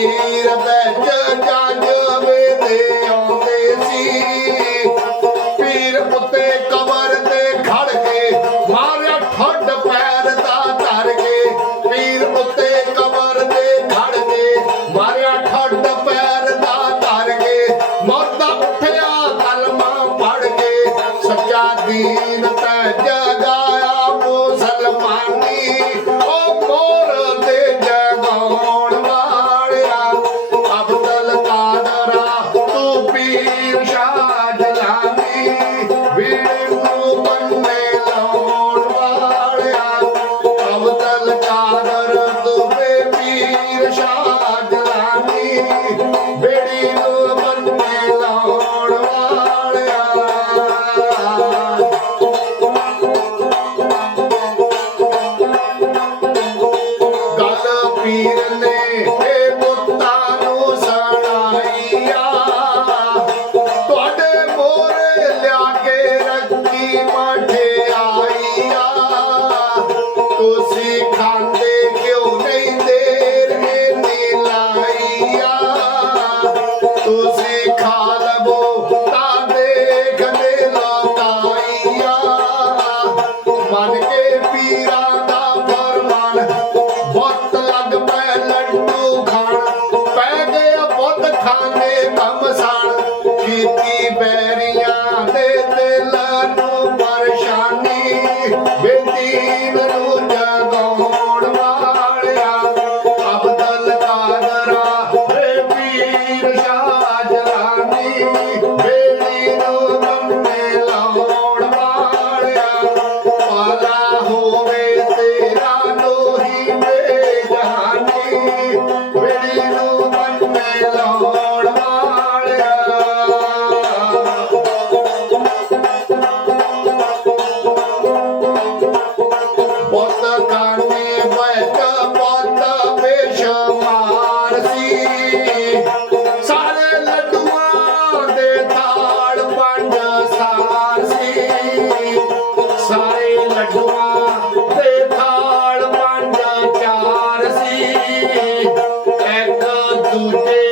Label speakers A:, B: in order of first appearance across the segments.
A: Hey. 等一下。করতে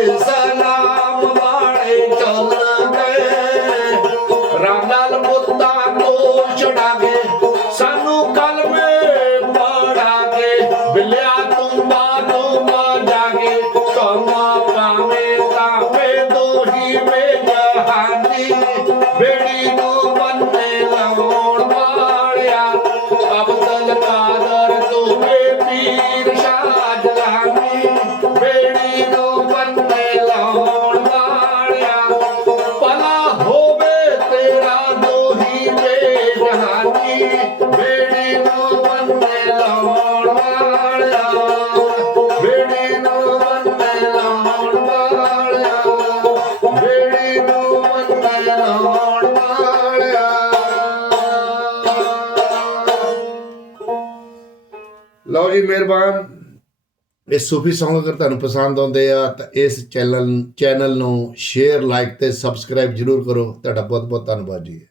A: Yes. ਲਓ ਇਹ ਸੂਫੀ song ਅਗਰ ਤੁਹਾਨੂੰ ਪਸੰਦ ਆਉਂਦੇ ਆ, ਤਾਂ ਇਸ ਚੈਨਲ ਚੈਨਲ ਨੂੰ ਸ਼ੇਅਰ ਲਾਈਕ ਤੇ ਸਬਸਕ੍ਰਾਈਬ ਜਰੂਰ ਕਰੋ। ਤੁਹਾਡਾ ਬਹੁਤ ਬਹੁਤ ਧੰਨਵਾਦ ਜੀ।